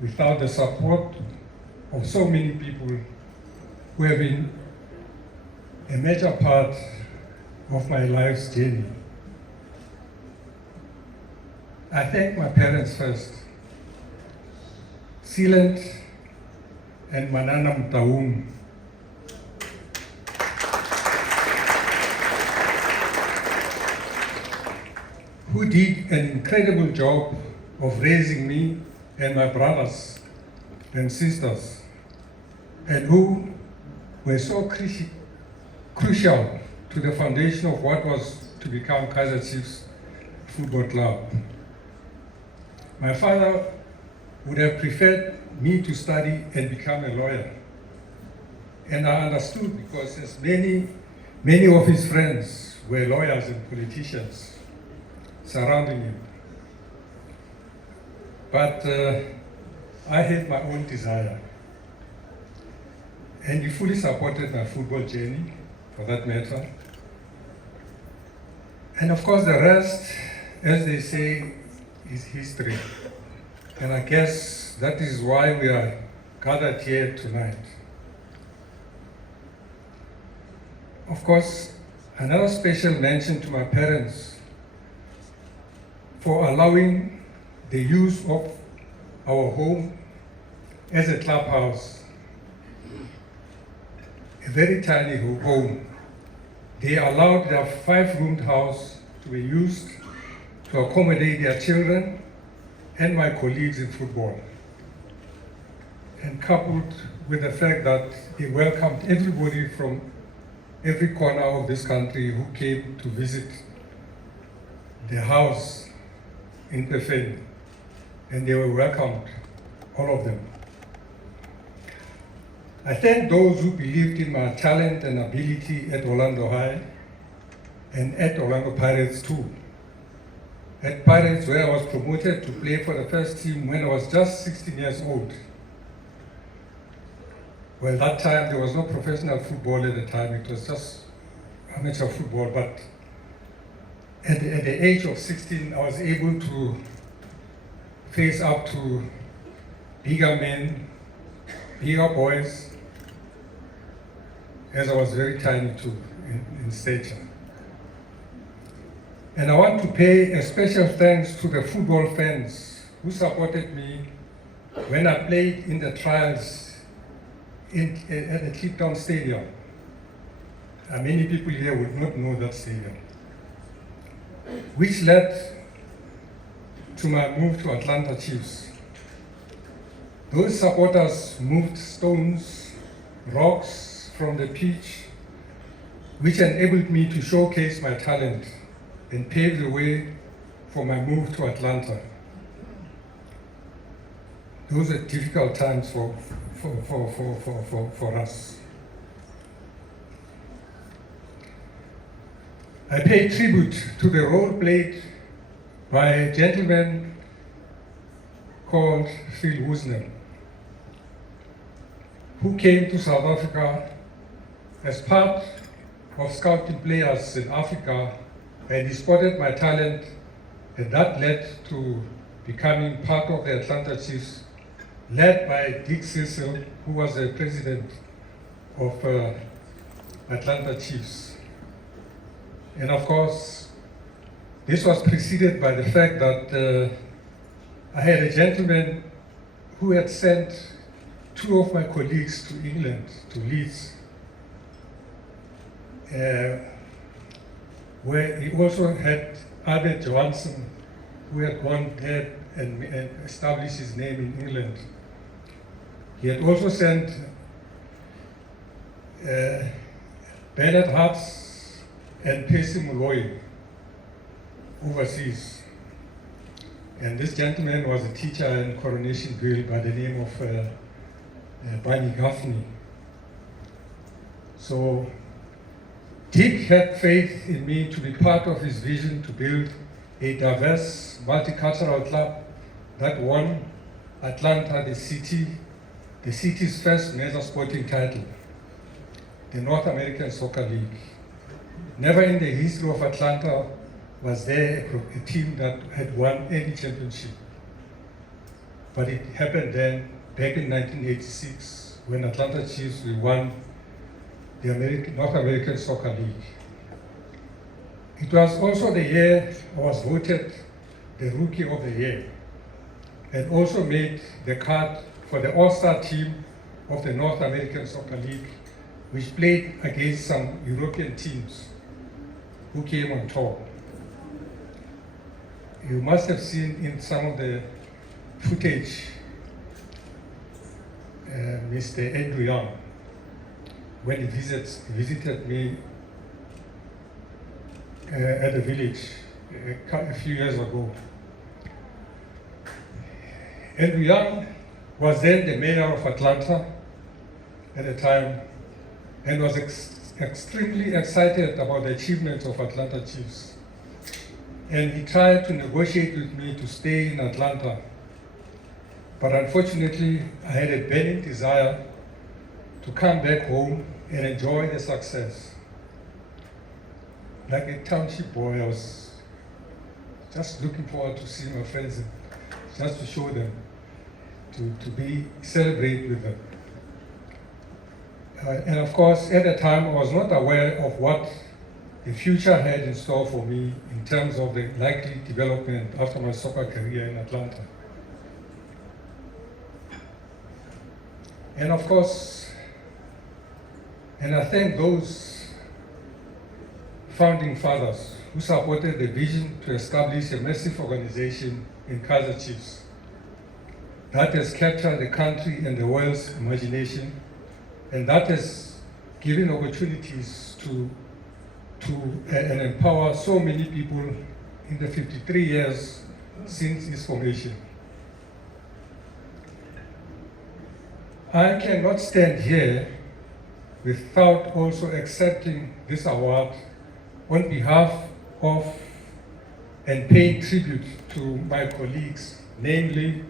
without the support of so many people who have been a major part of my life's journey. I thank my parents first, Sealant and Manana Motaung. Who did an incredible job of raising me and my brothers and sisters, and who were so crucial to the foundation of what was to become Kaizer Chiefs Football Club. My father would have preferred me to study and become a lawyer. And I understood because as many of his friends were lawyers and politicians surrounding him. But I had my own desire. And he fully supported my football journey, for that matter. And of course the rest, as they say, is history. And I guess that is why we are gathered here tonight. Of course, another special mention to my parents for allowing the use of our home as a clubhouse, a very tiny home. They allowed their 5-roomed house to be used to accommodate their children and my colleagues in football. And coupled with the fact that they welcomed everybody from every corner of this country who came to visit their house in Pefeni, and they were welcomed, all of them. I thank those who believed in my talent and ability at Orlando High and at Orlando Pirates too. At Pirates, where I was promoted to play for the first team when I was just 16 years old. Well, that time there was no professional football at the time, it was just amateur football, but at the age of 16, I was able to face up to bigger men, bigger boys, as I was very tiny too in stature. And I want to pay a special thanks to the football fans who supported me when I played in the trials at the Cape Town Stadium. Many people here would not know that stadium, which led to my move to Atlanta Chiefs. Those supporters moved stones, rocks from the pitch, which enabled me to showcase my talent and pave the way for my move to Atlanta. Those are difficult times for us. I pay tribute to the role played by a gentleman called Phil Woosnam, who came to South Africa as part of scouting players in Africa, and he spotted my talent, and that led to becoming part of the Atlanta Chiefs, led by Dick Cecil, who was the president of Atlanta Chiefs. And of course, this was preceded by the fact that I had a gentleman who had sent 2 of my colleagues to England, to Leeds, where he also had Albert Johansson, who had gone there and established his name in England. He had also sent Bernard Hartz and Percy Molloy overseas. And this gentleman was a teacher in Coronationville by the name of Barney Gaffney. So Dick had faith in me to be part of his vision to build a diverse, multicultural club that won Atlanta, the city's first major sporting title, the North American Soccer League. Never in the history of Atlanta was there a team that had won any championship. but it happened then, back in 1986, when Atlanta Chiefs won the North American Soccer League. It was also the year I was voted the Rookie of the Year, and also made the cut for the All-Star team of the North American Soccer League, which played against some European teams who came on top. You must have seen in some of the footage Mr. Andrew Young, when he visited me at the village a few years ago. Andrew Young was then the mayor of Atlanta at the time, and was extremely excited about the achievements of Atlanta Chiefs. And he tried to negotiate with me to stay in Atlanta. But unfortunately, I had a burning desire to come back home and enjoy the success. Like a township boy, I was just looking forward to see my friends, just to show them, to celebrate with them. And of course, at the time, I was not aware of what the future had in store for me in terms of the likely development after my soccer career in Atlanta. And of course, and I thank those founding fathers who supported the vision to establish a massive organization in Kaizer Chiefs that has captured the country and the world's imagination, and that has given opportunities to and empower so many people in the 53 years since its formation. I cannot stand here without also accepting this award on behalf of and paying tribute to my colleagues, namely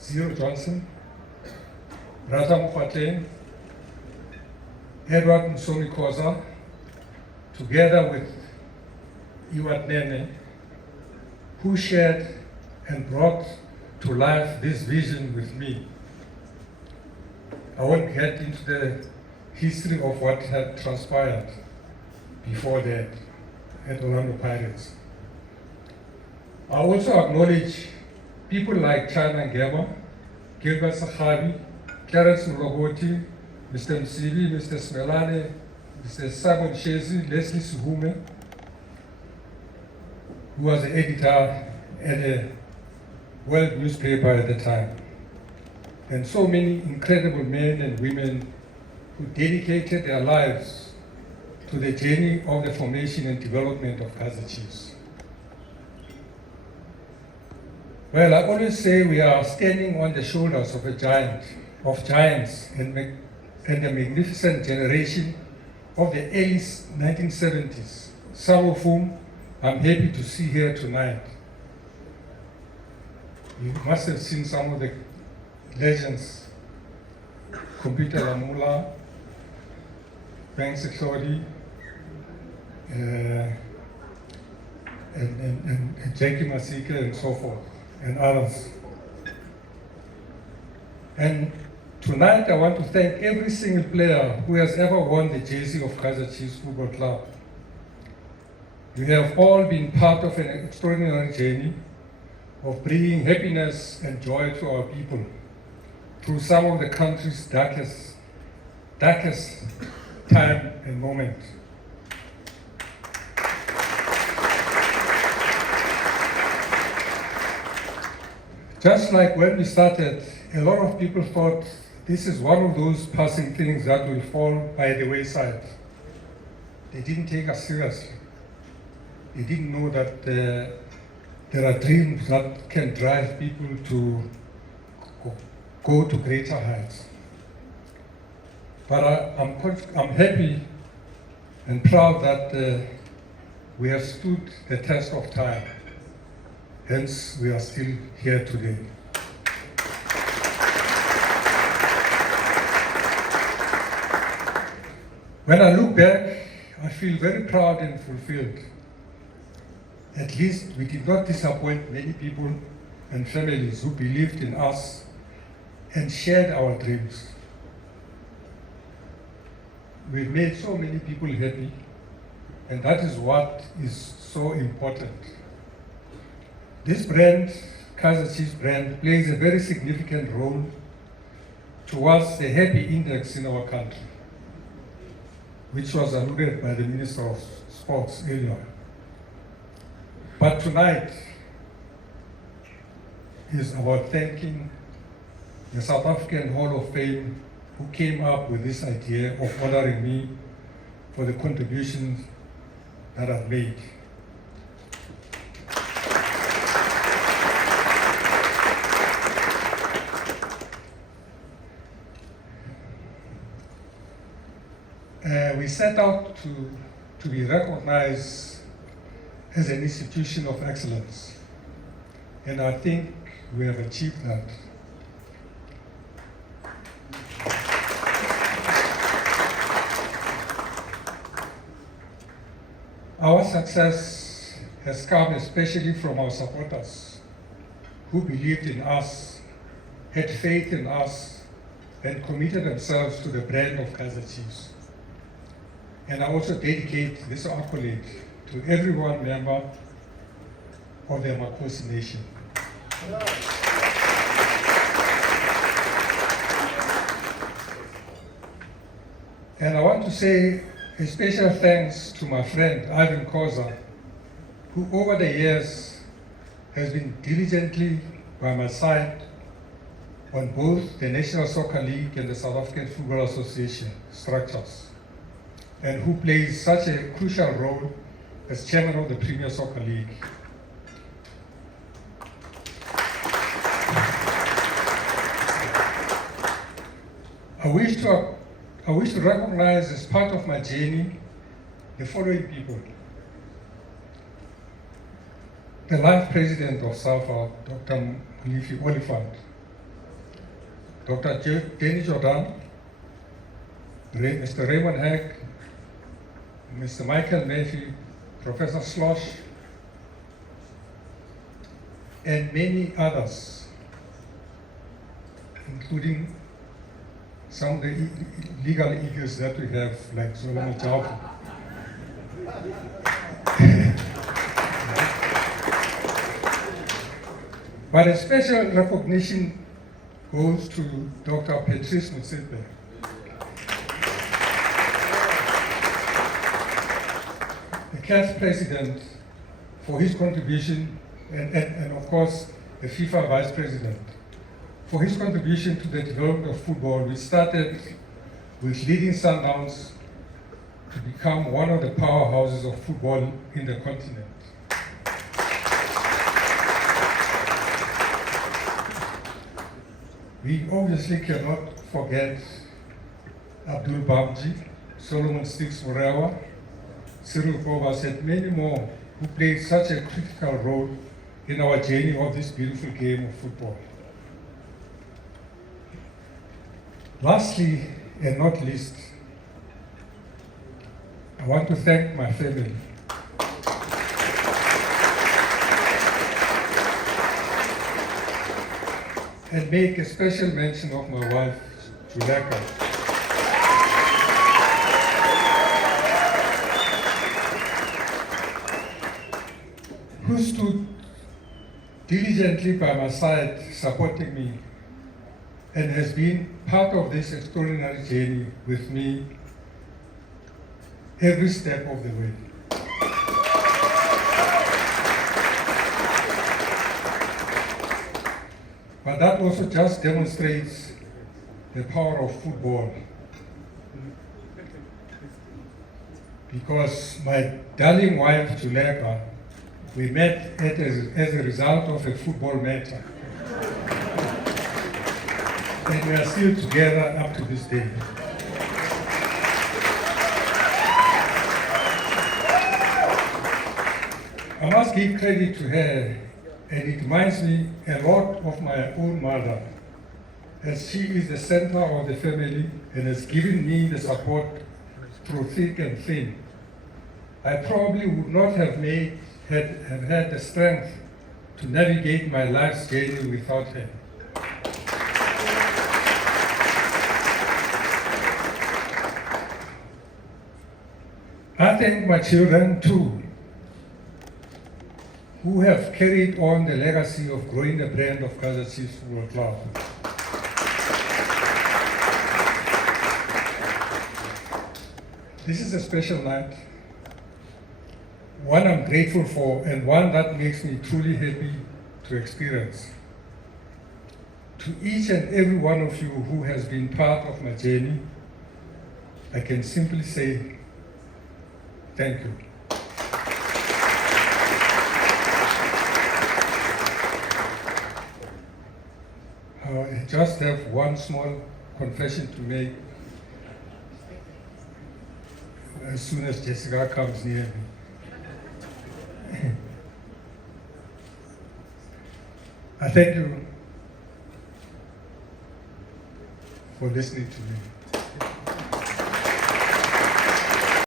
Zero Johnson, Rata Mukhateng, Edward Msomi-Khoza, together with Iwat Nene, who shared and brought to life this vision with me. I won't get into the history of what had transpired before that at Orlando Pirates. I also acknowledge people like Chairman Gilbert Sakhabi, Clarence Mlogoti, Mr. Msibi, Mr. Smelane, Mr. Simon Shezi, Leslie Suhume, who was the editor at a world newspaper at the time, and so many incredible men and women who dedicated their lives to the journey of the formation and development of Kaizer Chiefs. Well, I always say we are standing on the shoulders of giants and a magnificent generation of the early 1970s, some of whom I'm happy to see here tonight. You must have seen some of the legends: Computer Lamula, Banks Eklodi, and Jackie Masika, and so forth, and others. And tonight I want to thank every single player who has ever worn the jersey of Kaizer Chiefs Football Club. You have all been part of an extraordinary journey of bringing happiness and joy to our people through some of the country's darkest time and moment. Just like when we started, a lot of people thought this is one of those passing things that will fall by the wayside. They didn't take us seriously. They didn't know that there are dreams that can drive people to go to greater heights. But I'm happy and proud that we have stood the test of time. Hence, we are still here today. When I look back, I feel very proud and fulfilled. At least we did not disappoint many people and families who believed in us and shared our dreams. We've made so many people happy, and that is what is so important. This brand, Kaizer Chiefs brand, plays a very significant role towards the happy index in our country, which was alluded by the Minister of Sports earlier. But tonight is about thanking the South African Hall of Fame who came up with this idea of honoring me for the contributions that I've made. We set out to be recognized as an institution of excellence, and I think we have achieved that. Our success has come especially from our supporters who believed in us, had faith in us, and committed themselves to the brand of Kaizer Chiefs. And I also dedicate this accolade to every one member of the Makosi Nation. And I want to say a special thanks to my friend Ivan Khoza, who over the years has been diligently by my side on both the National Soccer League and the South African Football Association structures, and who plays such a crucial role as chairman of the Premier Soccer League. I wish to recognize as part of my journey the following people. The life president of SAFA, Dr. Mlifi Oliphant, Dr. Danny Jordan, Mr. Raymond Hack, Mr. Michael Murphy, Professor Slosh, and many others, including some of the legal eagles that we have, like Solomon Chaufu. But a special recognition goes to Dr. Patrice Motsepe, the CAF president, for his contribution, and of course the FIFA vice president, for his contribution to the development of football, which started with leading Sundowns to become one of the powerhouses of football in the continent. We obviously cannot forget Abdul Bamji, Solomon Sticks Morewa, Cyril Kobas, and many more who played such a critical role in our journey of this beautiful game of football. Lastly, and not least, I want to thank my family. And make a special mention of my wife, Juleka, who stood diligently by my side, supporting me, and has been part of this extraordinary journey with me every step of the way. But that also just demonstrates the power of football. Because my darling wife, Juleka, we met as a result of a football matter. And we are still together up to this day. I must give credit to her, and it reminds me a lot of my own mother, as she is the center of the family and has given me the support through thick and thin. I probably would not have had the strength to navigate my life's journey without her. I thank my children too, who have carried on the legacy of growing the brand of Kaizer Chiefs Football Club. This is a special night, one I'm grateful for and one that makes me truly happy to experience. To each and every one of you who has been part of my journey, I can simply say thank you. I just have one small confession to make as soon as Jessica comes near me. I thank you for listening to me.